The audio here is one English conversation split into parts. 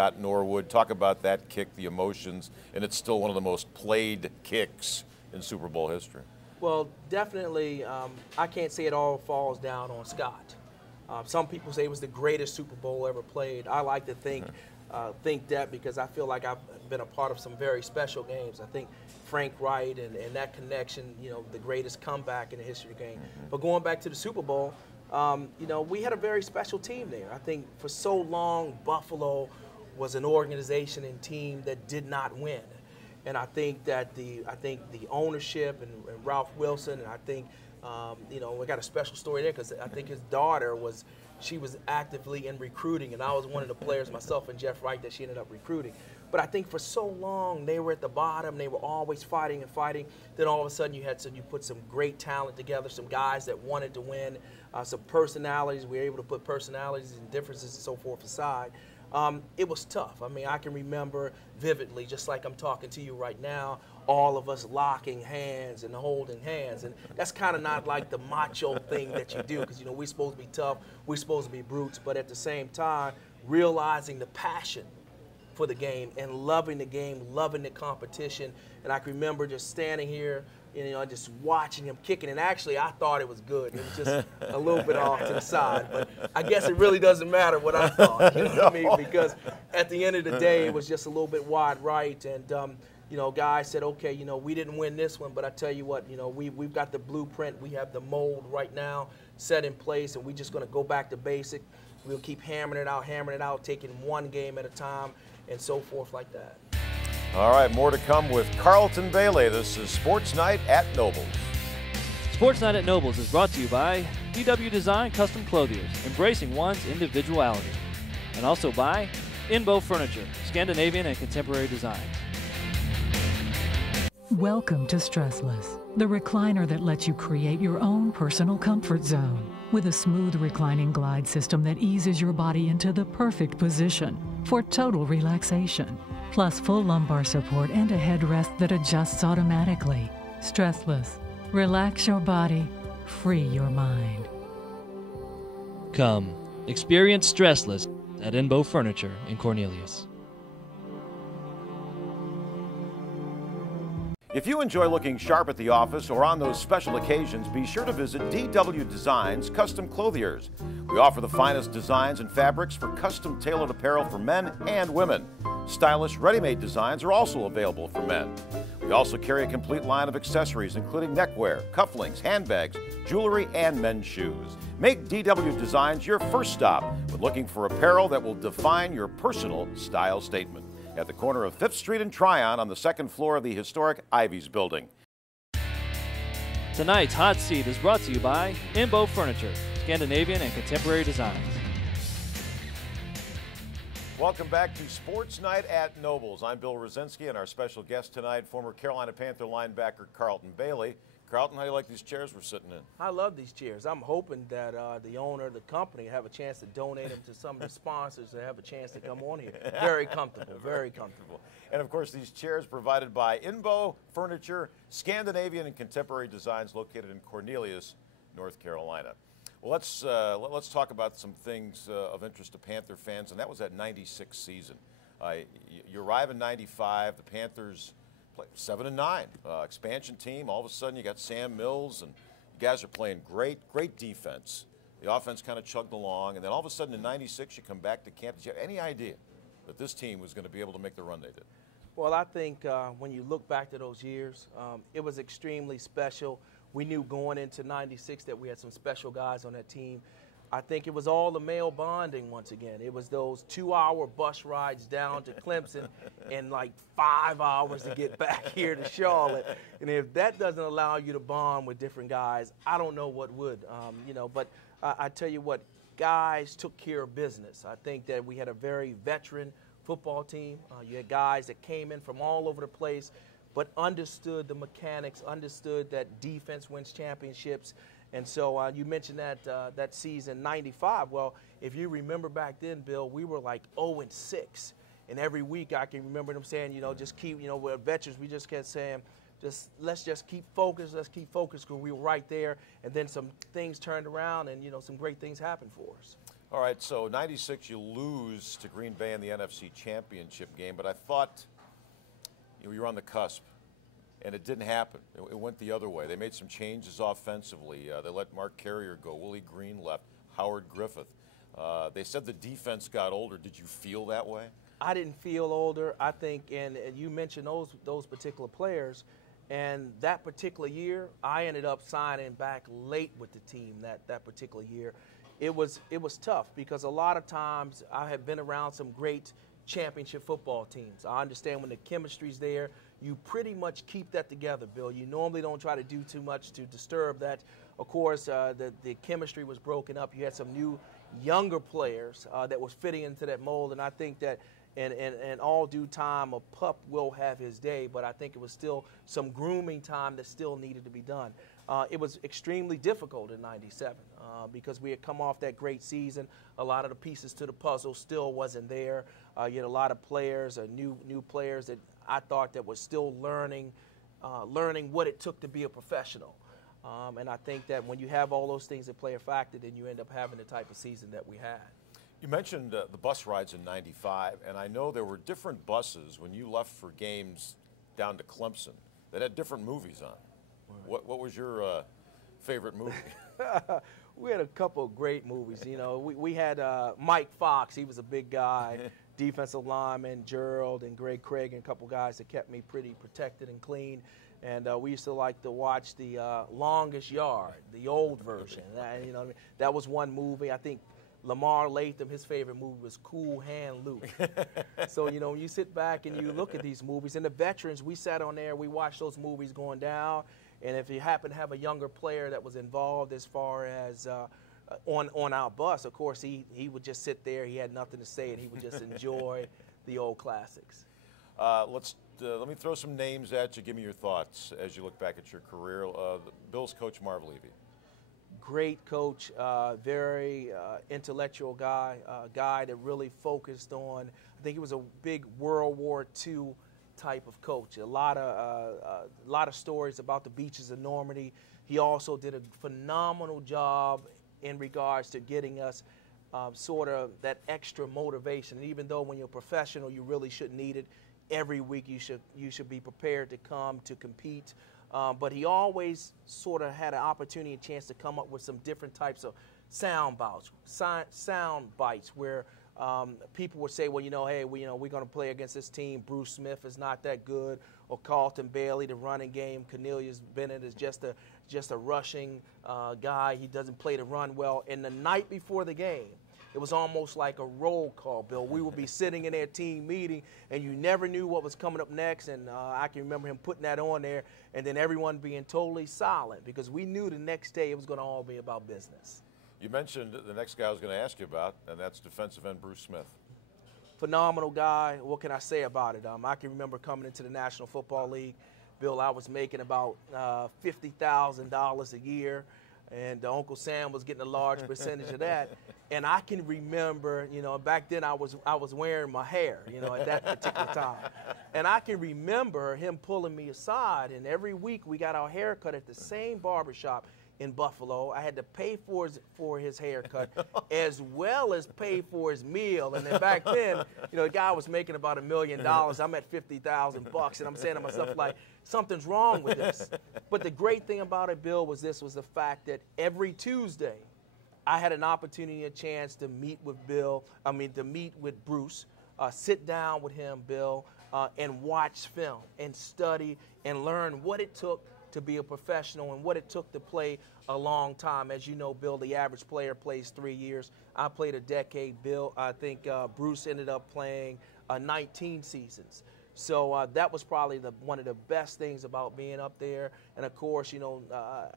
Scott Norwood. Talk about that kick, the emotions, and it's still one of the most played kicks in Super Bowl history. Well, definitely, I can't say it all falls down on Scott. Some people say it was the greatest Super Bowl ever played. I like to think that because I feel like I've been a part of some very special games. I think Frank Wright and that connection, the greatest comeback in the history of the game. But going back to the Super Bowl, we had a very special team there. I think for so long, Buffalo was an organization and team that did not win. And I think that the ownership and Ralph Wilson, and I think, we got a special story there because I think his daughter was actively in recruiting, and I was one of the players myself and Jeff Wright that she ended up recruiting. But I think for so long they were at the bottom, they were always fighting and fighting. Then all of a sudden you put some great talent together, some guys that wanted to win, some personalities. We were able to put personalities and differences and so forth aside. It was tough. I mean, I can remember vividly, just like I'm talking to you right now, all of us locking hands and holding hands. And that's kind of not like the macho thing that you do because, we're supposed to be tough, we're supposed to be brutes, but at the same time, realizing the passion for the game and loving the game, loving the competition. And I can remember just standing here, just watching him kicking. And actually, I thought it was good. It was just a little bit off to the side. But I guess it really doesn't matter what I thought, you know what I mean? Because at the end of the day, it was just a little bit wide right. And, guys said, okay, we didn't win this one, but I tell you what, we've got the blueprint. We have the mold right now set in place, and we're just going to go back to basic. We'll keep hammering it out, taking one game at a time, and so forth like that. All right, more to come with Carlton Bailey. This is Sports Night at Nobles. Sports Night at Nobles is brought to you by DW Design Custom Clothiers, embracing one's individuality. And also by Inbo Furniture, Scandinavian and contemporary designs. Welcome to Stressless, the recliner that lets you create your own personal comfort zone. With a smooth reclining glide system that eases your body into the perfect position for total relaxation. Plus full lumbar support and a headrest that adjusts automatically. Stressless. Relax your body, free your mind. Come, experience Stressless at Inbo Furniture in Cornelius. If you enjoy looking sharp at the office or on those special occasions, be sure to visit DW Designs Custom Clothiers. We offer the finest designs and fabrics for custom tailored apparel for men and women. Stylish ready-made designs are also available for men. We also carry a complete line of accessories including neckwear, cufflinks, handbags, jewelry, and men's shoes. Make DW Designs your first stop when looking for apparel that will define your personal style statement. At the corner of 5th Street and Tryon on the 2nd floor of the historic Ivies building. Tonight's Hot Seat is brought to you by Inbo Furniture, Scandinavian and contemporary designs. Welcome back to Sports Night at Nobles. I'm Bill Rosinski, and our special guest tonight, former Carolina Panther linebacker Carlton Bailey. Carlton, how do you like these chairs we're sitting in? I love these chairs. I'm hoping that the owner of the company have a chance to donate them to some of the sponsors that have a chance to come on here. Very comfortable, very comfortable. And, of course, these chairs provided by Inbo Furniture, Scandinavian and contemporary designs located in Cornelius, North Carolina. Well, let's talk about some things of interest to Panther fans, and that was that '96 season. You arrive in '95, the Panthers play 7-9, expansion team. All of a sudden, you got Sam Mills, and you guys are playing great defense. The offense kind of chugged along, and then all of a sudden in '96, you come back to camp. Did you have any idea that this team was going to be able to make the run they did? Well, I think when you look back to those years, it was extremely special. We knew going into '96 that we had some special guys on that team. I think it was all the male bonding once again. It was those 2-hour bus rides down to Clemson and like 5 hours to get back here to Charlotte. And if that doesn't allow you to bond with different guys, I don't know what would. But I tell you what, guys took care of business. I think that we had a very veteran football team. You had guys that came in from all over the place, but understood the mechanics, understood that defense wins championships. And so you mentioned that season, '95. Well, if you remember back then, Bill, we were like 0-6. And every week I can remember them saying, just keep, we're veterans, we just kept saying, let's just keep focused, because we were right there. And then some things turned around and, some great things happened for us. All right, so 96 you lose to Green Bay in the NFC Championship game, but I thought you were on the cusp, and it didn't happen. It went the other way. They made some changes offensively. They let Mark Carrier go. Willie Green left. Howard Griffith. They said the defense got older. Did you feel that way? I didn't feel older. I think, and you mentioned those particular players, and that particular year, I ended up signing back late with the team that particular year. It was tough because a lot of times I have been around some great championship football teams. I understand when the chemistry's there, you pretty much keep that together, Bill. You normally don't try to do too much to disturb that. Of course, the chemistry was broken up. You had some new, younger players that was fitting into that mold, and I think that in all due time, a pup will have his day, but I think it was still some grooming time that still needed to be done. It was extremely difficult in '97 because we had come off that great season. A lot of the pieces to the puzzle still wasn't there. You had a lot of players, new players that I thought that was still learning what it took to be a professional. And I think that when you have all those things that play a factor, then you end up having the type of season that we had. You mentioned the bus rides in '95, and I know there were different buses when you left for games down to Clemson that had different movies on. Right. What was your favorite movie? We had a couple of great movies. You know, we had Mike Fox. He was a big guy, defensive lineman, Gerald and Greg Craig, and a couple guys that kept me pretty protected and clean. And we used to like to watch the Longest Yard, the old version. You know what I mean? That was one movie. I think Lamar Latham, his favorite movie was Cool Hand Luke. So, you know, when you sit back and you look at these movies, and the veterans, we sat on there, we watched those movies going down, and if you happen to have a younger player that was involved as far as on our bus, of course, he would just sit there, he had nothing to say, and he would just enjoy the old classics. Let me throw some names at you. Give me your thoughts as you look back at your career. Bill's coach, Marv Levy. Great coach, very intellectual guy, guy that really focused on, I think he was a big World War II type of coach. A lot of stories about the beaches of Normandy. He also did a phenomenal job in regards to getting us sort of that extra motivation. And even though when you're a professional, you really shouldn't need it, every week you should be prepared to come to compete. But he always sort of had an opportunity and chance to come up with some different types of sound bites where people would say, well, you know, hey, we're going to play against this team. Bruce Smith is not that good, or Carlton Bailey, the running game. Cornelius Bennett is just a rushing guy. He doesn't play the run well. And the night before the game, it was almost like a roll call, Bill. We would be sitting in their team meeting, and you never knew what was coming up next. And I can remember him putting that on there, and then everyone being totally silent because we knew the next day it was going to all be about business. You mentioned the next guy I was going to ask you about, and that's defensive end Bruce Smith. Phenomenal guy. What can I say about it? I can remember coming into the National Football League. Bill, I was making about $50,000 a year. And Uncle Sam was getting a large percentage of that. And I can remember, you know, back then I was wearing my hair, you know, at that particular time. And I can remember him pulling me aside, and every week we got our hair cut at the same barbershop in Buffalo. I had to pay for his haircut as well as pay for his meal. And then back then, you know, the guy was making about $1 million. I'm at $50,000, and I'm saying to myself, like, something's wrong with this. But the great thing about it, Bill, was the fact that every Tuesday I had an opportunity, a chance to meet with Bruce, sit down with him, Bill, and watch film and study and learn what it took to be a professional and what it took to play a long time. As you know, Bill, the average player plays 3 years. I played a decade, Bill. I think Bruce ended up playing 19 seasons. So that was probably one of the best things about being up there. And, of course, you know,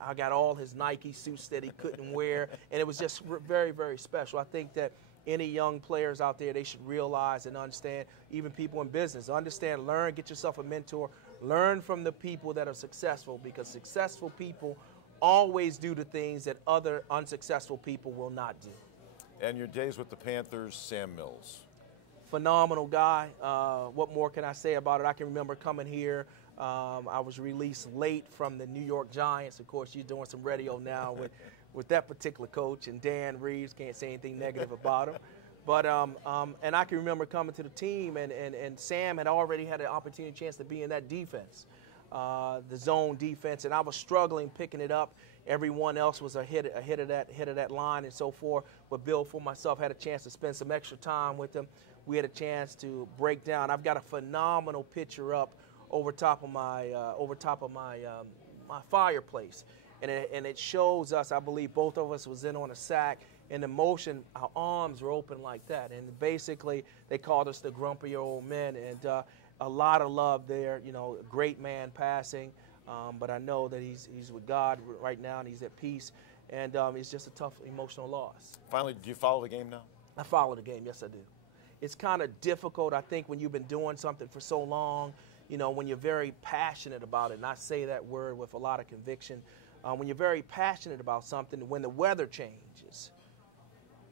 I got all his Nike suits that he couldn't wear, and it was just very, very special. I think that any young players out there, they should realize and understand, even people in business, understand, learn, get yourself a mentor, learn from the people that are successful, because successful people always do the things that other unsuccessful people will not do. And your days with the Panthers, Sam Mills. Phenomenal guy. What more can I say about it? I can remember coming here. I was released late from the New York Giants. Of course, you're doing some radio now with that particular coach, and Dan Reeves, can't say anything negative about him. But and I can remember coming to the team, and Sam had already had an opportunity, chance to be in that defense, the zone defense, and I was struggling picking it up. Everyone else was ahead of that line and so forth. But Bill, for myself, had a chance to spend some extra time with them. We had a chance to break down. I've got a phenomenal picture up over top of my my fireplace, and it shows us. I believe both of us was in on a sack. In the motion, our arms were open like that, and basically they called us the grumpy old men. And a lot of love there. You know, a great man passing, but I know that he's with God right now, and he's at peace. And it's just a tough emotional loss. Finally, do you follow the game now? I follow the game. Yes, I do. It's kind of difficult, I think, when you've been doing something for so long. You know, when you're very passionate about it, and I say that word with a lot of conviction. When you're very passionate about something, when the weather changes,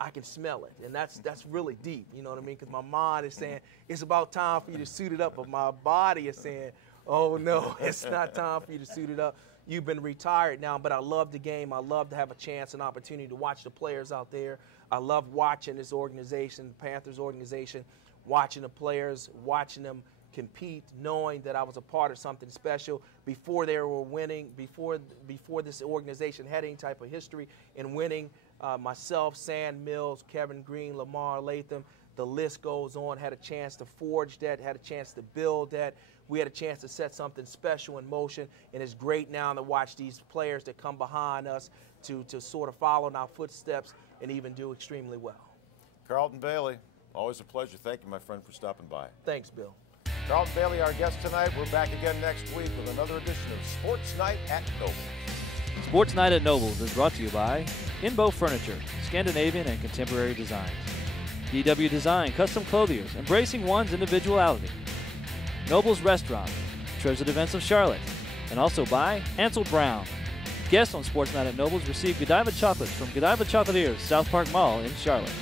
I can smell it, and that's really deep, you know what I mean? Because my mind is saying, it's about time for you to suit it up, but my body is saying, oh, no, it's not time for you to suit it up. You've been retired now, but I love the game. I love to have a chance and opportunity to watch the players out there. I love watching this organization, the Panthers organization, watching the players, watching them compete, knowing that I was a part of something special before they were winning, before this organization had any type of history in winning. Myself, Sand Mills, Kevin Green, Lamar Latham, the list goes on, had a chance to forge that, had a chance to build that. We had a chance to set something special in motion, and it's great now to watch these players that come behind us to sort of follow in our footsteps and even do extremely well. Carlton Bailey, always a pleasure. Thank you, my friend, for stopping by. Thanks, Bill. Carlton Bailey, our guest tonight. We're back again next week with another edition of Sports Night at Nobles. Sports Night at Nobles is brought to you by Inbo Furniture, Scandinavian and Contemporary Designs. DW Design, Custom Clothiers, embracing one's individuality. Nobles Restaurant, Treasured Events of Charlotte. And also by Ansel Brown. Guests on Sports Night at Nobles receive Godiva chocolates from Godiva Chocolatiers, South Park Mall in Charlotte.